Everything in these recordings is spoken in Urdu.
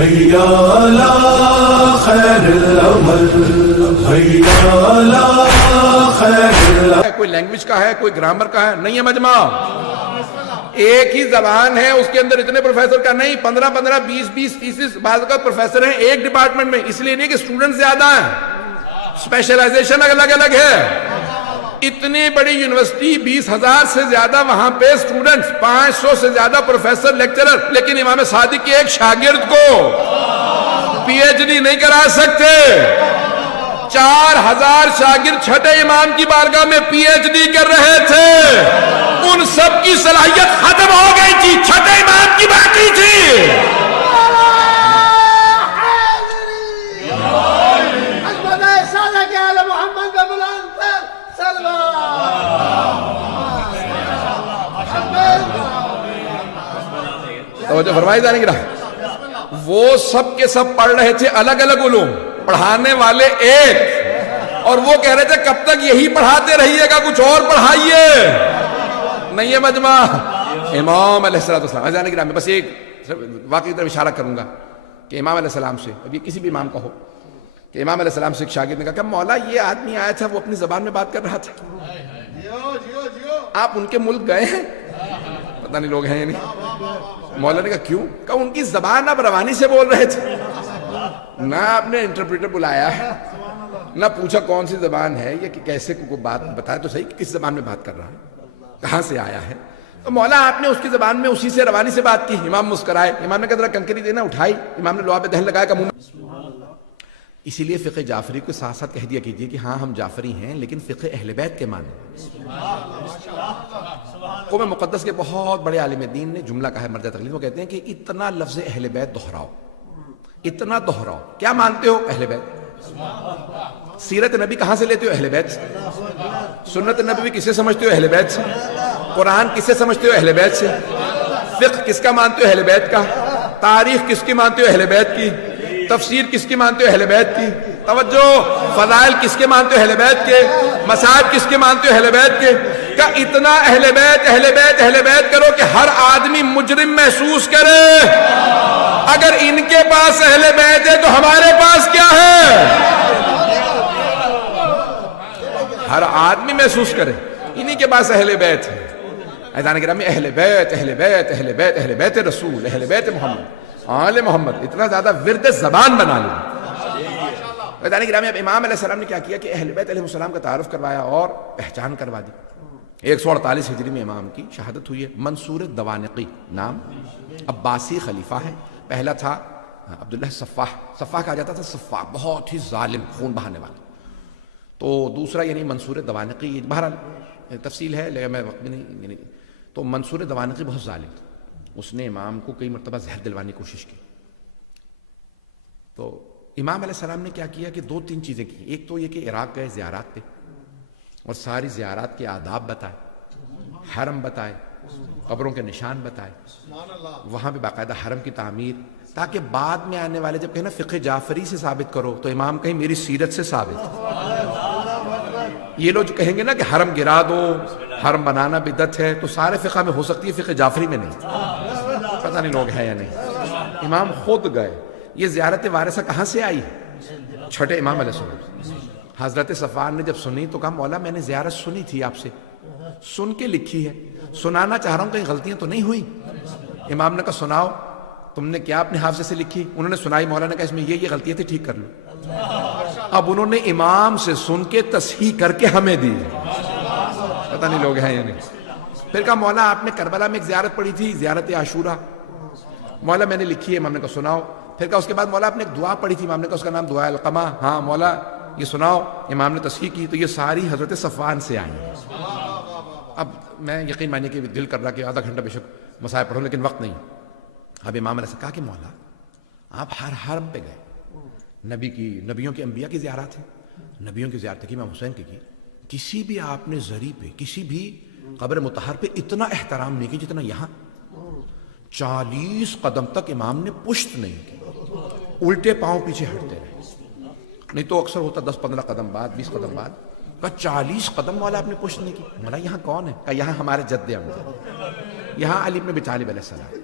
حیا علی خیر العمل، حیا علی خیر العمل۔ کوئی لینگویج کا ہے، کوئی گرامر کا ہے، نہیں ہے مجمع، ایک ہی زبان ہے، اس کے اندر اتنے پروفیسر کا نہیں، 15 20 30 بعض کا پروفیسر ہیں ایک ڈپارٹمنٹ میں، اس لیے نہیں کہ اسٹوڈنٹ زیادہ ہیں، اسپیشلائزیشن الگ الگ ہے۔ اتنی بڑی یونیورسٹی، 20,000 سے زیادہ وہاں پہ اسٹوڈنٹس، 500 سے زیادہ پروفیسر لیکچرر، لیکن امام صادق کے ایک شاگرد کو پی ایچ ڈی نہیں کرا سکتے۔ 4,000 شاگرد چھٹے امام کی بارگاہ میں پی ایچ ڈی کر رہے تھے، ان سب کی صلاحیت ختم ہو گئی تھی، چھٹے امام کی باقی تھی۔ توجہ فرمائی جانے کی رہا، وہ سب کے سب پڑھ رہے تھے الگ الگ علوم، پڑھانے والے ایک، اور وہ کہہ رہے تھے کب تک یہی پڑھاتے رہیے گا، کچھ اور پڑھائیے، نہیں ہے مجمع۔ امام علیہ السلام جانے کی رہا، میں بس ایک واقعی طرف اشارہ کروں گا کہ امام علیہ السلام سے، اب یہ کسی بھی امام کا ہو، کہ امام علیہ السلام سے ایک شاگرد نے کہا کہ مولا یہ آدمی آیا تھا، وہ اپنی زبان میں بات کر رہا تھا، آپ ان کے ملک گئے ہیں؟ پتہ نہیں لوگ ہیں یا نہیں۔ مولا نے کہا کیوں؟ کہا ان کی زبان اب روانی سے بول رہے تھے، نہ آپ نے انٹرپریٹر بلایا ہے، نہ پوچھا کون سی زبان ہے، یا کہ کیسے کو بات بتایا تو صحیح کہ کس زبان میں بات کر رہا ہے، کہاں سے آیا ہے۔ تو مولا آپ نے اس کی زبان میں اسی سے روانی سے بات کی۔ امام مسکرائے، امام نے کہا ذرا کنکری دینا، اٹھائی، امام نے لوہا پہ دہن لگایا کہ منہ۔ اسی لیے فقہ جعفری کو ساتھ ساتھ کہہ دیا کیجئے کہ ہاں ہم جعفری ہیں لیکن فقہ اہل بیت کے مانیں۔ قوم مقدس کے بہت بڑے عالم دین نے جملہ کہا ہے مرجع تقلید، وہ کہتے ہیں کہ اتنا لفظ اہل بیت دہراؤ، اتنا دہراؤ، کیا مانتے ہو؟ اہل بیت۔ سیرت نبی کہاں سے لیتے ہو؟ اہل بیت سے۔ سنت نبوی کسے سمجھتے ہو؟ اہل بیت سے۔ قرآن کسے سمجھتے ہو؟ اہل بیت سے۔ فقہ کس کا مانتے ہو؟ اہل بیت کا۔ تاریخ کس کی مانتے ہو؟ اہل بیت کی۔ تفسیر کس کی مانتے ہو؟ اہل بیت کی۔ توجہ، فضائل کس کے مانتے ہو؟ اہل بیت کے۔ مصائب کس کے مانتے ہو؟ اہل بیت کے۔ کہ اتنا اہل بیت اہل بیت اہل بیت کرو کہ ہر آدمی مجرم محسوس کرے، اگر ان کے پاس اہل بیت ہے تو ہمارے پاس کیا ہے؟ ہر آدمی محسوس کرے انہی کے پاس اہل بیت ہے۔ عزیزان گرامی، اہل بیت اہل بیت اہل بیت اہل بیت رسول، اہل بیت محمد، آل محمد، اتنا زیادہ ورد زبان بنا لیا۔ عزیزان گرامی، اب امام علیہ السلام نے کیا کیا کہ اہل بیت علیہ السلام کا تعارف کروایا اور پہچان کروا دی۔ 148 ہجری میں امام کی شہادت ہوئی ہے۔ منصور دوانقی نام، عباسی خلیفہ ہے، پہلا تھا عبداللہ صفاح، صفاح کہا جاتا تھا، صفاح بہت ہی ظالم، خون بہانے والا۔ تو دوسرا یعنی منصور دوانقی، بہرحال تفصیل ہے لیکن میں وقت بھی نہیں، یعنی تو منصور دوانقی بہت ظالم تھا، اس نے امام کو کئی مرتبہ زہر دلوانے کی کوشش کی۔ تو امام علیہ السلام نے کیا کیا کہ 2-3 چیزیں کی۔ ایک تو یہ کہ عراق گئے زیارات پہ اور ساری زیارات کے آداب بتائے، حرم بتائے، قبروں کے نشان بتائے، وہاں پہ باقاعدہ حرم کی تعمیر، تاکہ بعد میں آنے والے جب کہیں نا فقہ جعفری سے ثابت کرو تو امام کہیں میری سیرت سے ثابت۔ یہ لوگ جو کہیں گے نا کہ حرم گرا دو، حرم بنانا بدعت ہے، تو سارے فقہ میں ہو سکتی ہے، فقہ جعفری میں نہیں۔ پتہ نہیں لوگ ہیں یا نہیں۔ امام خود گئے۔ یہ زیارت وارثہ کہاں سے آئی؟ چھٹے امام علیہ السلام۔ حضرت صفوان نے جب سنی تو کہا مولا میں نے زیارت سنی تھی آپ سے، سن کے لکھی ہے، سنانا چاہ رہا ہوں کہیں غلطیاں تو نہیں ہوئی۔ امام نے کہا سناؤ، تم نے کیا اپنے حافظے سے لکھی؟ انہوں نے سنائی، مولا نے کہا اس میں یہ غلطیاں تھی، ٹھیک کر لو۔ اب انہوں نے امام سے سن کے تصحیح کر کے ہمیں دی۔ پتہ نہیں لوگ ہیں یا نہیں۔ پھر کہا مولا آپ نے کربلا میں ایک زیارت پڑھی تھی، زیارت عاشورہ، مولا میں نے لکھی ہے۔ امام نے کہا سناؤ۔ پھر کہا اس کے بعد مولا آپ نے ایک دعا پڑھی تھی، امام نے کہا اس کا نام دعا القمہ، ہاں مولا یہ سناؤ۔ امام نے تصحیح کی۔ تو یہ ساری حضرت صفوان سے آئی ہیں۔ اب میں یقین مانیے کہ دل کر رہا کہ آدھا گھنٹہ بے شک مسائل پڑھوں لیکن وقت نہیں۔ اب امام نے کہا کہ مولا آپ ہر حرم پہ گئے، نبیوں کی انبیاء کی زیارت ہے، نبیوں کی زیارت کی، امام حسین کی، کسی بھی آپ نے زری پہ، کسی بھی قبر مطہر پہ اتنا احترام نہیں کی جتنا یہاں۔ 40 قدم تک امام نے پشت نہیں کی، الٹے پاؤں پیچھے ہٹتے رہے، نہیں تو اکثر ہوتا 10-15 قدم بعد، 20 قدم بعد۔ کہا 40 قدم والا آپ نے پشت نہیں کی؟ مولا یہاں کون ہے؟ کہا یہاں ہمارے جد امجد، یہاں علی بن ابی طالب علیہ السلام،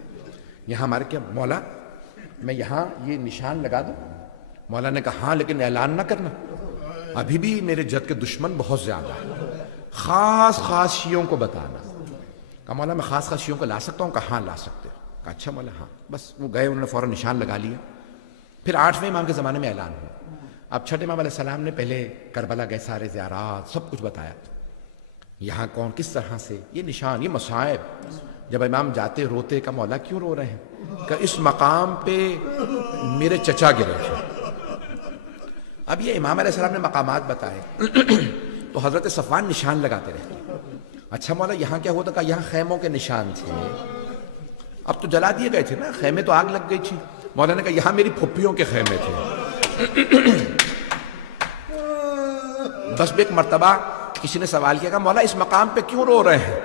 یہاں ہمارے کیا مولا میں یہاں یہ نشان لگا دوں؟ مولا نے کہا ہاں، لیکن اعلان نہ کرنا، ابھی بھی میرے جد کے دشمن بہت زیادہ ہیں، خاص خاص شیعوں کو بتانا۔ کہا مولا میں خاص خاص شیعوں کو لا سکتا ہوں؟ کہا ہاں لا سکتے ہو۔ کہا اچھا مولا ہاں۔ بس وہ گئے، انہوں نے فوراً نشان لگا لیا۔ پھر 8ویں امام کے زمانے میں اعلان ہوا۔ اب چھٹے امام علیہ السلام نے پہلے کربلا گئے، سارے زیارات سب کچھ بتایا، یہاں کون کس طرح سے، یہ نشان، یہ مصائب۔ جب امام جاتے روتے، کہ مولا کیوں رو رہے ہیں؟ کہ اس مقام پہ میرے چچا گرے تھے۔ اب یہ امام علیہ السلام نے مقامات بتائے تو حضرت صفوان نشان لگاتے رہتے۔ اچھا مولا یہاں کیا ہوتا؟ کہ یہاں خیموں کے نشان تھے، اب تو جلا دیے گئے تھے نا، خیمے تو آگ لگ گئی تھی۔ مولا نے کہا یہاں میری پھپھیوں کے خیمے تھے۔ بس ایک مرتبہ کسی نے سوال کیا کہ مولا اس مقام پہ کیوں رو رہے ہیں؟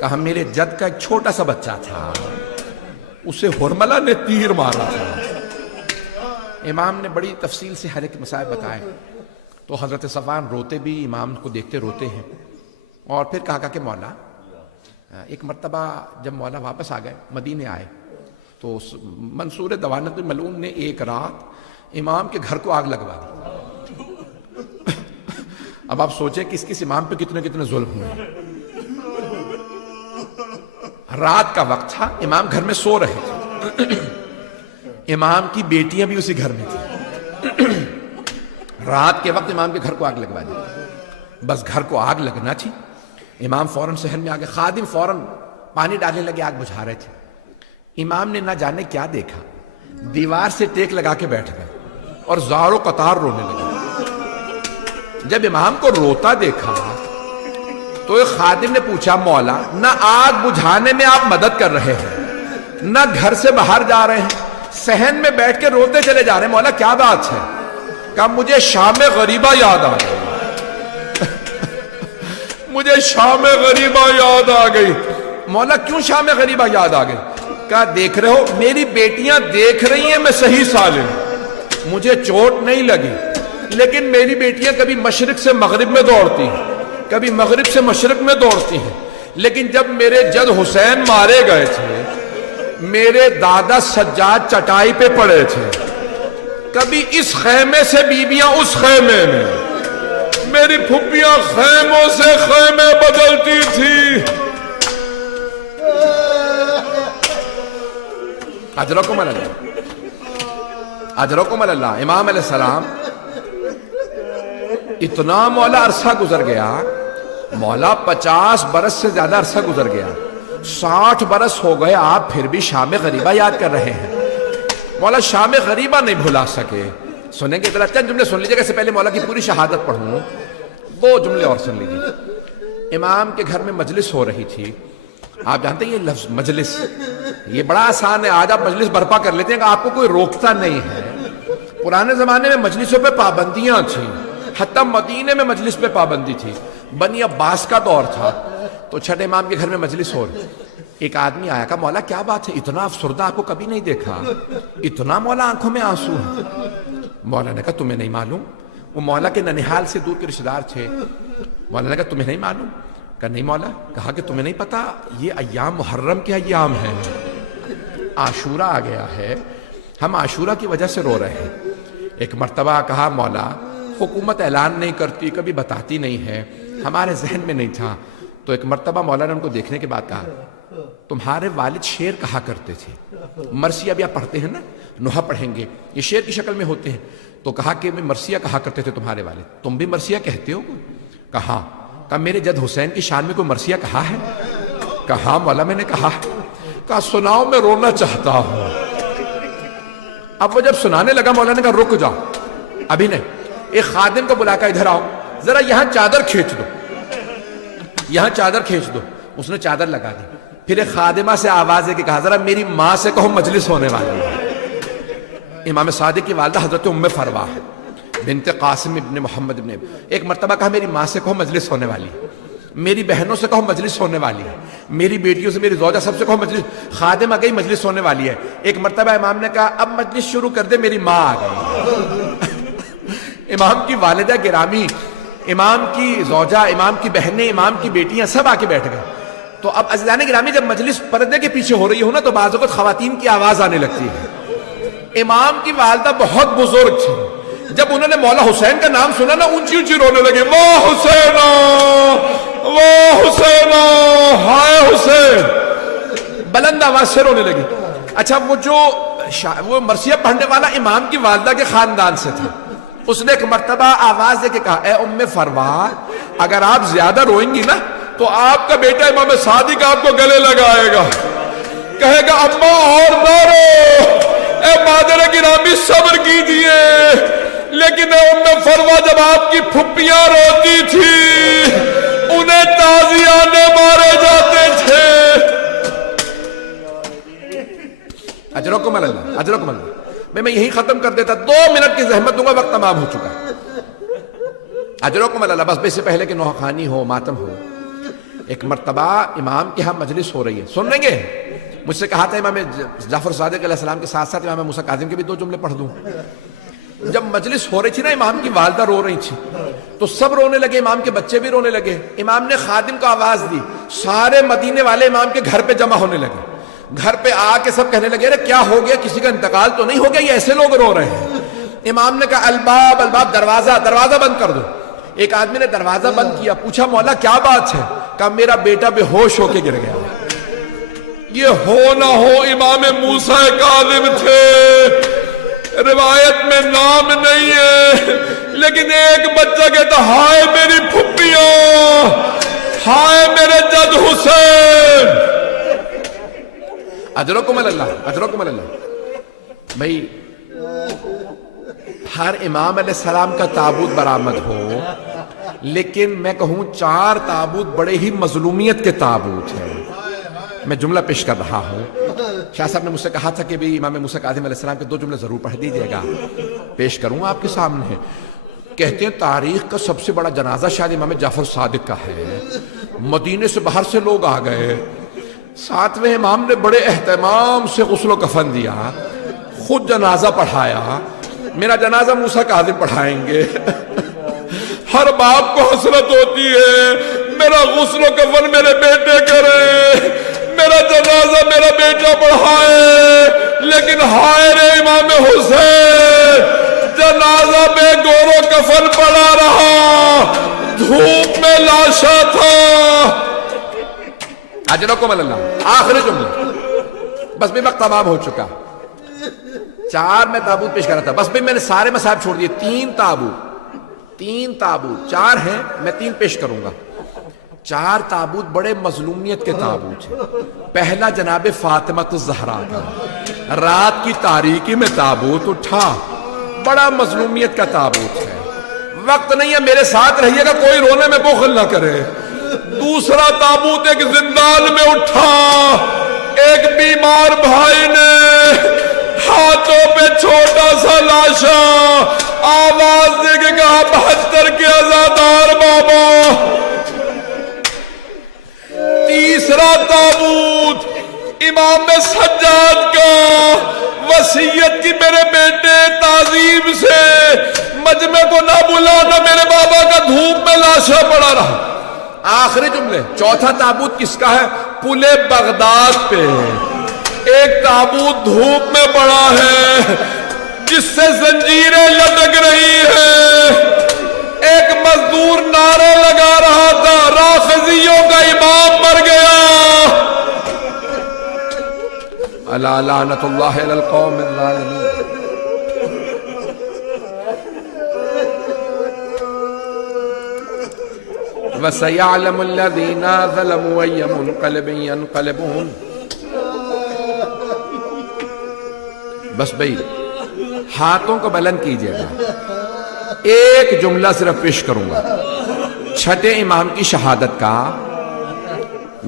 کہا میرے جد کا ایک چھوٹا سا بچہ تھا، اسے ہرملہ نے تیر مارا تھا۔ امام نے بڑی تفصیل سے ہر ایک مسائل بتائے، تو حضرت صفوان روتے بھی، امام کو دیکھتے روتے ہیں۔ اور پھر کہا کہ مولا، ایک مرتبہ جب مولا واپس آ گئے، مدینے آئے، تو منصور دوانت ملعون نے ایک رات امام کے گھر کو آگ لگوا دی۔ اب آپ سوچیں کہ اس امام پہ کتنے کتنے ظلم ہوئے۔ رات کا وقت تھا، امام گھر میں سو رہے تھے، امام کی بیٹیاں بھی اسی گھر میں تھیں۔ رات کے وقت امام کے گھر کو آگ لگوا دی۔ بس گھر کو آگ لگنا تھی، امام فوراً صحن میں آ گئے، خادم فوراً پانی ڈالنے لگے، آگ بجھا رہے تھے۔ امام نے نہ جانے کیا دیکھا، دیوار سے ٹیک لگا کے بیٹھ گئے اور زار و قطار رونے لگے۔ جب امام کو روتا دیکھا تو ایک خادم نے پوچھا مولا، نہ آگ بجھانے میں آپ مدد کر رہے ہیں، نہ گھر سے باہر جا رہے ہیں، صحن میں بیٹھ کے روتے چلے جا رہے ہیں، مولا کیا بات ہے؟ کہا مجھے شام غریبہ یاد آ گئی، مجھے شام غریبہ یاد آ گئی۔ مولا کیوں شام غریبہ یاد آ گئی؟ کہا دیکھ رہے ہو میری بیٹیاں دیکھ رہی ہیں میں صحیح سالم، مجھے چوٹ نہیں لگی، لیکن میری بیٹیاں کبھی مشرق سے مغرب میں دوڑتی ہیں، کبھی مغرب سے مشرق میں دوڑتی ہیں، لیکن جب میرے جد حسین مارے گئے تھے، میرے دادا سجاد چٹائی پہ پڑے تھے، کبھی اس خیمے سے بیویاں اس خیمے میں، میری پھپھیاں خیموں سے خیمے بدلتی تھی۔ اجرکم اللہ، اجرکم اللہ۔ امام علیہ السلام اتنا مولا عرصہ گزر گیا، مولا 50 برس سے زیادہ عرصہ گزر گیا، 60 برس ہو گئے، آپ پھر بھی شام غریبہ یاد کر رہے ہیں۔ مولا شام غریبہ نہیں بھلا سکے۔ سنیں گے ذرا چند جملے سن لیجیے گا، اس سے پہلے مولا کی پوری شہادت پڑھوں، 2 جملے اور سن لیجیے۔ امام کے گھر میں مجلس ہو رہی تھی، آپ جانتے ہیں یہ لفظ مجلس، یہ بڑا آسان ہے، آج آپ مجلس برپا کر لیتے ہیں کہ آپ کو کوئی روکتا نہیں ہے۔ پرانے زمانے میں مجلسوں پہ پابندیاں تھیں، حتیٰ مدینے میں مجلس پہ پابندی تھی، بنی عباس کا دور تھا، تو چھٹے امام کے گھر میں مجلس ہو رہی۔ ایک آدمی آیا، کہا مولا کیا بات ہے، اتنا افسردہ آپ کو کبھی نہیں دیکھا، اتنا مولا آنکھوں میں آنسو ہے۔ مولا نے کہا تمہیں نہیں معلوم؟ وہ مولا کے ننہال سے دور کے رشتہ دار تھے۔ مولا نے کہا تمہیں نہیں معلوم؟ کہا نہیں مولا۔ کہا کہ تمہیں نہیں پتا یہ ایام محرم کے ایام ہیں، عاشورہ آ گیا ہے، ہم عاشورہ کی وجہ سے رو رہے ہیں۔ ایک مرتبہ کہا مولا حکومت اعلان نہیں کرتی، کبھی بتاتی نہیں ہے، ہمارے ذہن میں نہیں تھا۔ تو ایک مرتبہ مولا نے ان کو دیکھنے کے بعد کہا تمہارے والد شعر کہا کرتے تھے، مرثیہ بھی آپ پڑھتے ہیں نا، نوحہ پڑھیں گے، یہ شعر کی شکل میں ہوتے ہیں۔ تو کہا کہ میں مرثیہ کہا کرتے تھے تمہارے والد، تم بھی مرثیہ کہتے ہو؟ کہا میرے جد حسین کی شان میں کوئی مرثیہ کہا ہے؟ کہا مولا میں نے کہا۔ کہا سناؤ میں رونا چاہتا ہوں۔ اب وہ جب سنانے لگا مولا نے کہا رک جاؤ ابھی نہیں، ایک خادم کو بلا کر ادھر آؤ، ذرا یہاں چادر کھینچ دو، یہاں چادر کھینچ دو۔ اس نے چادر لگا دی، پھر ایک خادمہ سے آواز ہے کہ کہا ذرا میری ماں سے کہو مجلس ہونے والی ہے۔ امام صادق کی والدہ حضرت ام فروا ہے، بنت قاسم ابن محمد ابن، ایک مرتبہ کہا میری ماں سے کہو مجلس ہونے والی ہے، میری بہنوں سے کہو مجلس ہونے والی ہے، میری بیٹیوں سے، میری زوجہ سب سے کہو مجلس، خادم آ گئی مجلس ہونے والی ہے۔ ایک مرتبہ امام نے کہا اب مجلس شروع کر دے، میری ماں آ گئی۔ امام کی والدہ گرامی، امام کی زوجہ، امام کی بہنیں، امام کی بیٹیاں سب آ کے بیٹھ گئے۔ تو اب عزیزان گرامی جب مجلس پردے کے پیچھے ہو رہی ہو نا تو بعض اوقات خواتین کی آواز آنے لگتی ہے، امام کی والدہ بہت بزرگ تھی، جب انہوں نے مولا حسین کا نام سنا نا اونچی اونچی رونے لگے، واہ حسین واہ حسین ہائے حسین، بلند آواز سے رونے لگے۔ اچھا وہ مرثیہ پڑھنے والا امام کی والدہ کے خاندان سے تھا، اس نے ایک مرتبہ آواز دے کے کہا، اے ام فروا، اگر آپ زیادہ روئیں گی نا تو آپ کا بیٹا امام صادق آپ کو گلے لگائے گا، کہے گا اماں اور نہ رو، اے مادر گرامی صبر کیجئے۔ لیکن اے ام فروا، جب آپ کی پھپھیاں روتی تھی انہیں تازیانے مارے جاتے تھے۔ اجرکم اللہ، اجرکم اللہ۔ میں یہی ختم کر دیتا، 2 منٹ کی زحمت دوں گا، وقت تمام ہو چکا۔ اجرکم اللہ۔ بس سے پہلے کہ نوحانی ہو، ماتم ہو، ایک مرتبہ امام کے ہاں مجلس ہو رہی ہے، سن لیں گے؟ مجھ سے کہا تھا امام جعفر صادق علیہ السلام کے ساتھ ساتھ امام موسیٰ کاظم کے بھی 2 جملے پڑھ دوں۔ جب مجلس ہو رہی تھی نا، امام کی والدہ رو رہی تھی تو سب رونے لگے، امام کے بچے بھی رونے لگے۔ امام نے خادم کو آواز دی، سارے مدینے والے امام کے گھر پہ جمع ہونے لگے۔ گھر پہ آ کے سب کہنے لگے، ارے کیا ہو گیا، کسی کا انتقال تو نہیں ہو گیا، یہ ایسے لوگ رو رہے ہیں۔ امام نے کہا، الباب الباب، دروازہ بند کر دو۔ ایک آدمی نے دروازہ بند کیا، پوچھا مولا کیا بات ہے؟ کہا میرا بیٹا بے ہوش ہو کے گر گیا۔ یہ ہو نہ ہو امام موسیٰ کاظم تھے، روایت میں نام نہیں ہے، لیکن ایک بچہ کہتا، ہائے میری پھپھیاں، ہائے میرے جد حسین۔ اجرکم اللہ، اجرکم اللہ۔ بھئی ہر امام علیہ السلام کا تابوت برآمد ہو، لیکن میں کہوں 4 تابوت بڑے ہی مظلومیت کے تابوت ہیں۔ میں جملہ پیش کر رہا ہوں، شاہ صاحب نے مجھ سے کہا تھا کہ بھی امام موسیٰ کاظم علیہ السلام کے 2 جملے ضرور پڑھ دیجئے گا، پیش کروں آپ کے سامنے۔ کہتے ہیں تاریخ کا سب سے بڑا جنازہ شاید امام جعفر صادق کا ہے، مدینے سے باہر سے لوگ آ گئے، 7ویں امام نے بڑے اہتمام سے غسل و کفن دیا، خود جنازہ پڑھایا۔ میرا جنازہ موسیٰ کاظم پڑھائیں گے۔ ہر باپ کو حسرت ہوتی ہے، میرا غسل و کفن میرے بیٹے کرے، میرا جنازہ میرا بیٹا پڑھائے، لیکن ہائے رے امام حسین، جنازہ میں گور و کفن پڑا رہا، دھوپ میں لاشا تھا۔ اجرکم اللہ۔ آخری جملہ، بس بھی وقت تمام ہو چکا۔ 4 میں تابوت پیش کر رہا تھا، بس بھی میں نے سارے مصاحب چھوڑ دیے۔ 3 تابوت 4 ہیں، میں 3 پیش کروں گا۔ 4 تابوت بڑے مظلومیت کے تابوت ہیں۔ پہلا جناب فاطمہ الزہرا کا، رات کی تاریکی میں تابوت اٹھا، بڑا مظلومیت کا تابوت ہے۔ وقت نہیں ہے، میرے ساتھ رہیے گا، کوئی رونے میں بخل نہ کرے۔ دوسرا تابوت ایک زندان میں اٹھا، ایک بیمار بھائی نے ہاتھوں پہ چھوٹا سا لاشا، آواز دے کے کہا 72 کے عزادار بابا۔ تیسرا تابوت امام سجاد کا، وصیت کی میرے بیٹے تعظیم سے مجمع کو نہ بلانا، میرے بابا کا دھوپ میں لاشا پڑا رہا۔ آخری جملے، چوتھا تابوت کس کا ہے؟ پلے بغداد پہ ایک تابوت دھوپ میں پڑا ہے، جس سے زنجیریں لٹک رہی ہیں۔ ایک مزدور نعرے لگا رہا تھا، رافضیوں کا امام مر گیا۔ الا لعنت اللہ علی القوم الظالمین۔ وَسَيَعْلَمُ الَّذِينَ ظَلَمُوا أَيَّ مُنقَلِبٍ يَنقَلِبُونَ۔ بس بھئی ہاتھوں کو بلند کیجئے گا، ایک جملہ صرف پیش کروں گا۔ 6 امام کی شہادت کا،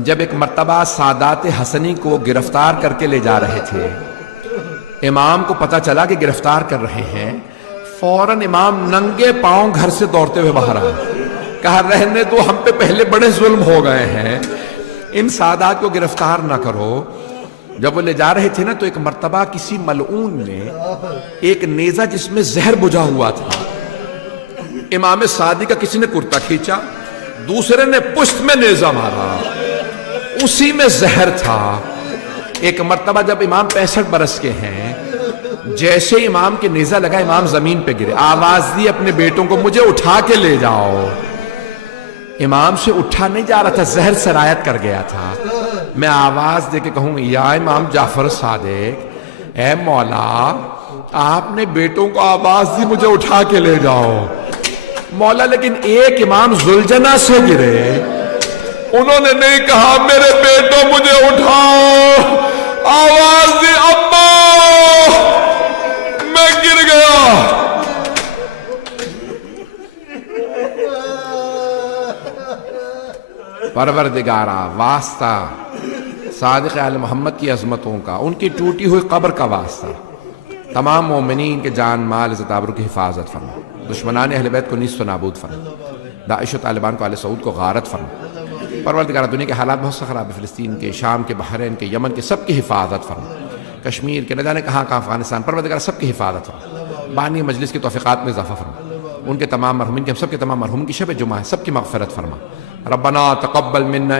جب ایک مرتبہ سادات حسنی کو گرفتار کر کے لے جا رہے تھے، امام کو پتا چلا کہ گرفتار کر رہے ہیں، فوراً امام ننگے پاؤں گھر سے دوڑتے ہوئے باہر آئے، کہا رہنے دو، ہم پہ پہلے بڑے ظلم ہو گئے ہیں، ان سادات کو گرفتار نہ کرو۔ جب وہ لے جا رہے تھے نا، تو ایک مرتبہ کسی ملعون نے ایک نیزہ جس میں زہر بجھا ہوا تھا، امام صادق کا کسی نے کرتا کھینچا، دوسرے نے پشت میں نیزہ مارا، اسی میں زہر تھا۔ ایک مرتبہ جب امام 65 برس کے ہیں، جیسے امام کے نیزہ لگا امام زمین پہ گرے، آواز دی اپنے بیٹوں کو مجھے اٹھا کے لے جاؤ۔ امام سے اٹھا نہیں جا رہا تھا، زہر سرایت کر گیا تھا۔ میں آواز دے کے کہوں یا امام جعفر صادق، اے مولا آپ نے بیٹوں کو آواز دی مجھے اٹھا کے لے جاؤ۔ مولا لیکن ایک امام ذوالجناح سے گرے، انہوں نے نہیں کہا میرے بیٹوں مجھے اٹھاؤ، آواز دی ابا میں گر گیا۔ پروردگارا واسطہ صادق آل محمد کی عظمتوں کا، ان کی ٹوٹی ہوئی قبر کا واسطہ، تمام مومنین کے جان مال عزت آبرو کی حفاظت فرما، دشمنان اہل بیت کو نیست و نابود فرما، داعش و طالبان کو آل سعود کو غارت فرما۔ پروردگارہ دنیا کے حالات بہت سے خراب ہے، فلسطین کے، شام کے، بحرین کے، یمن کے، سب کی حفاظت فرما، کشمیر کے، نہ جانے کہاں کہاں، افغانستان، پروردگارہ سب کی حفاظت فرما، بانی مجلس کی توفیقات میں اضافہ فرما، ان کے تمام مرحومین کے، ہم سب کے تمام مرحومین کی شب جمعہ ہے، سب کی مغفرت فرما۔ ربنا تقبل منا